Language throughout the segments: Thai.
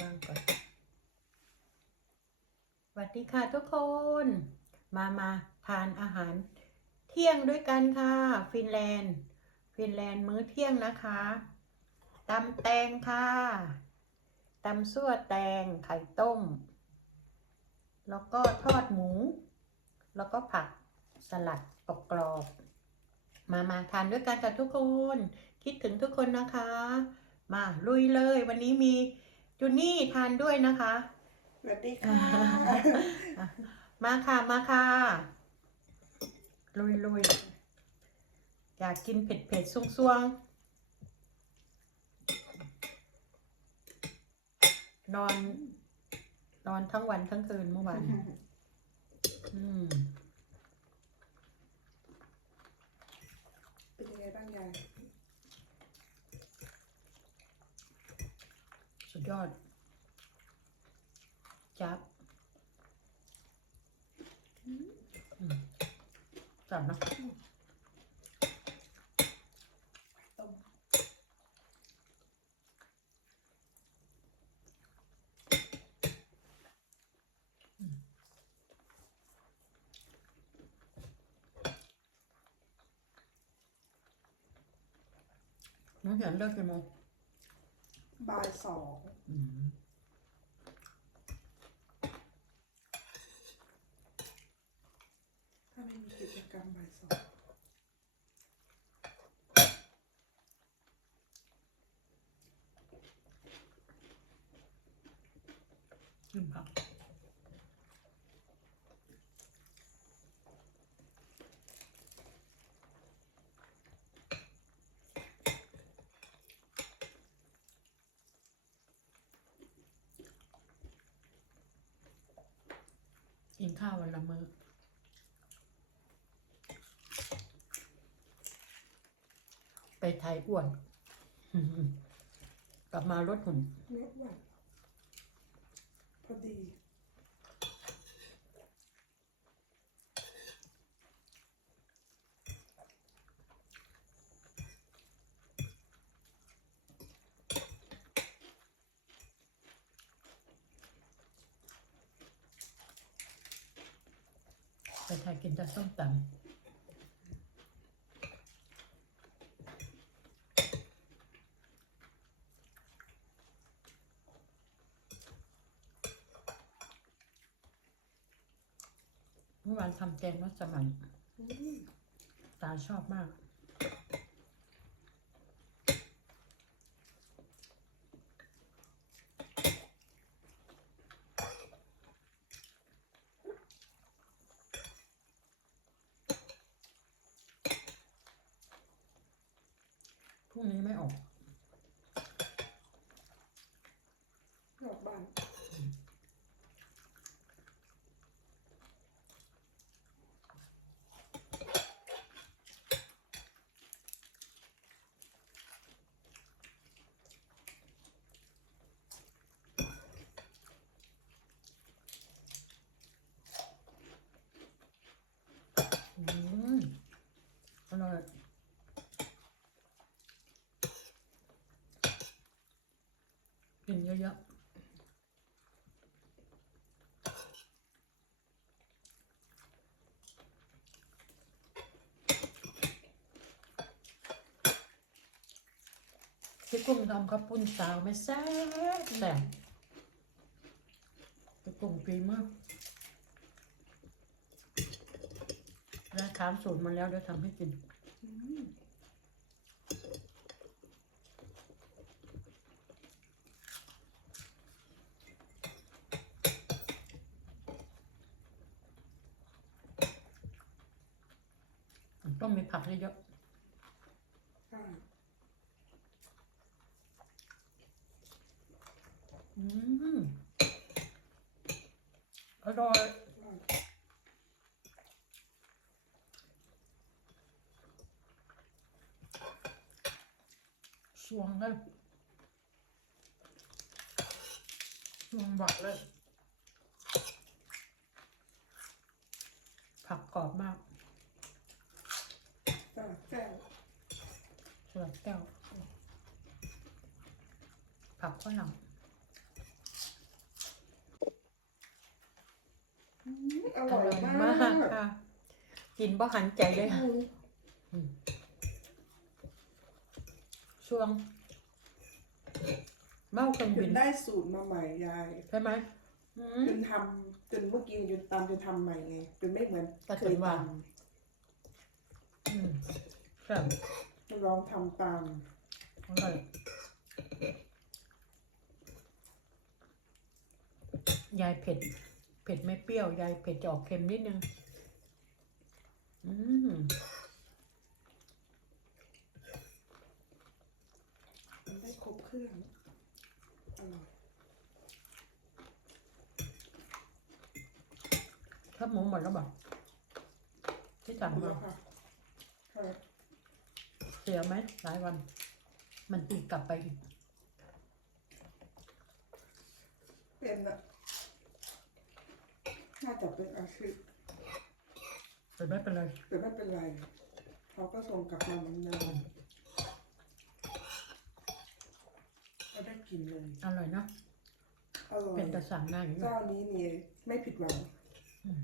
วางก่อนสวัสดีค่ะทุกคน มามาทานอาหารเที่ยงด้วยกันค่ะ ฟินแลนด์ ฟินแลนด์มื้อเที่ยงนะคะตำแตงค่ะตำซั่วแตงไข่ต้ม แล้วก็ทอดหมู แล้วก็ผักสลัดกรอบๆมา มาทานด้วยกันกับทุกคน คิดถึงทุกคนนะคะ มาลุยเลยวันนี้มี จูนี่ทานด้วยนะคะ สวัสดีค่ะ มาค่ะมาค่ะ ลุยลุยอยากกินเผ็ดเผ็ดๆซวงๆนอน นอนทั้งวันทั้งคืนเมื่อวานอืมเป็นยังไงบ้างยาย สุด ยอด จับอืมจับนะต้มน้องเห็นเลิกกี่โมงบ่ายสอง อืมถ้าไม่มีกิจกรรมบ่ายสอง กิ นผักกินข้าววันละมื้อไปไทยอ้วน กลับมาลดหุ่นลดหวันพอดี ไปไทยกินแต่ส้มตำเมื่อวานทำแกงมัสมั่นอืมตาชอบมาก พรุ่งนี้ไม่ออก นอกบ้าน อืมอร่อยกินเยอะๆ พี่กุ้งทำข้าวปุ้นสาวไม่แซ่บแซ่บพี่กุ้งปีมากแล้วถามสูตรมาแล้วเดี๋ยวทำให้กินต้องมีผักเยอะ ๆอืม อร่อยอร่อยสวงเลยสวงบักเลย ผักกรอบมากสลัดแก้วสลัดแก้วผักฝรั่ง ออร่อยร่อยมามากกค่ะ กินบ่หันใจเลยค่ะอืมช่วง เมาเครื่องจบินนได้สูตรมาใหม่ยายใช่ไหมอืมจนทำจนเมื่อกี้จนตามจนทำใหม่ไงจนไม่เหมือนก็เคถึยงว่าทอืมครับำลองทำตามอร่อยยายเผ็ดเผ็ดไม่เปรี้ยวยายเผ็ดจะออกเค็มนิดนึง อืมมันได้ครบเครื่องอร่อยถ้าหมูหมดแล้วบอกที่สั่งแล้มาวค่ะใช่เสียไหมหลายวัน มันตีกลับไปอีก เป็นอะ น่าจะเป็นอาชีพแต่ไม่เป็นไร แต่ไม่เป็นไร เขาก็ส่งกลับมาเหมือนเดิมก็ได้กินเลย อร่อยเนาะอร่อยเป็นแต่สั่งได้อยู่เจ้านี้นี่ไม่ผิดหวัง อืม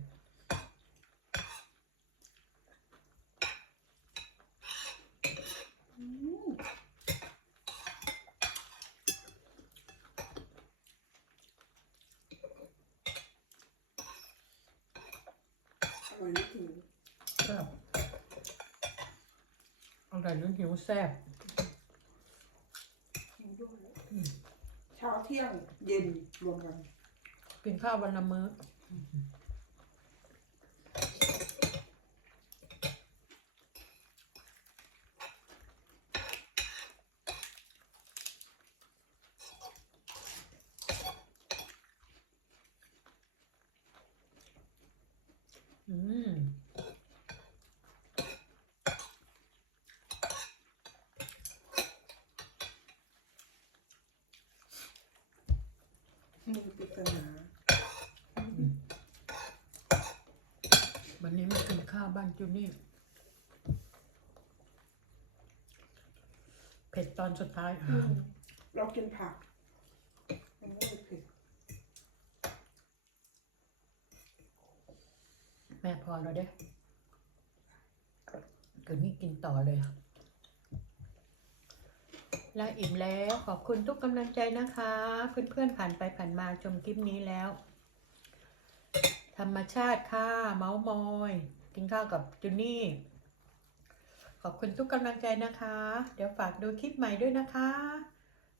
อืม อร่อยนี่คือครับอร่อยนึงหิวแซ่บกินด้วยอืมเช้าเที่ยงเย็นรวมกัน กินข้าววันละมื้อ อืมมือปริศนาวันนี้มากินข้าวบ้านจูนี่ เผ็ดตอนสุดท้าย เรากินผักมันไม่ได้เผ็ด แม่พอแล้วเด้เกิดนี่กินต่อเลย แล้วอิ่มแล้วขอบคุณทุกกำลังใจนะคะ เพื่อนๆผ่านไปผ่านมาชมคลิปนี้แล้ว ธรรมชาติค่ะเมาส์มอย กินข้าวกับจูนี่ ขอบคุณทุกกำลังใจนะคะ เดี๋ยวฝากดูคลิปใหม่ด้วยนะคะ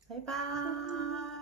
บ๊ายบาย